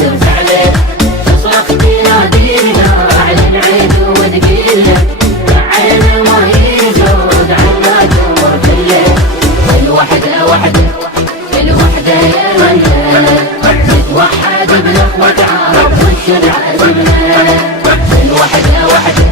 ترفع له تصرخ تنادينا اعلن عيد وتقيله عين ما يزود عنا جمهور كله الوحده وحده الوحده يا منا نتوحد بنخوة عرب ونشد عزمنا الوحده وحده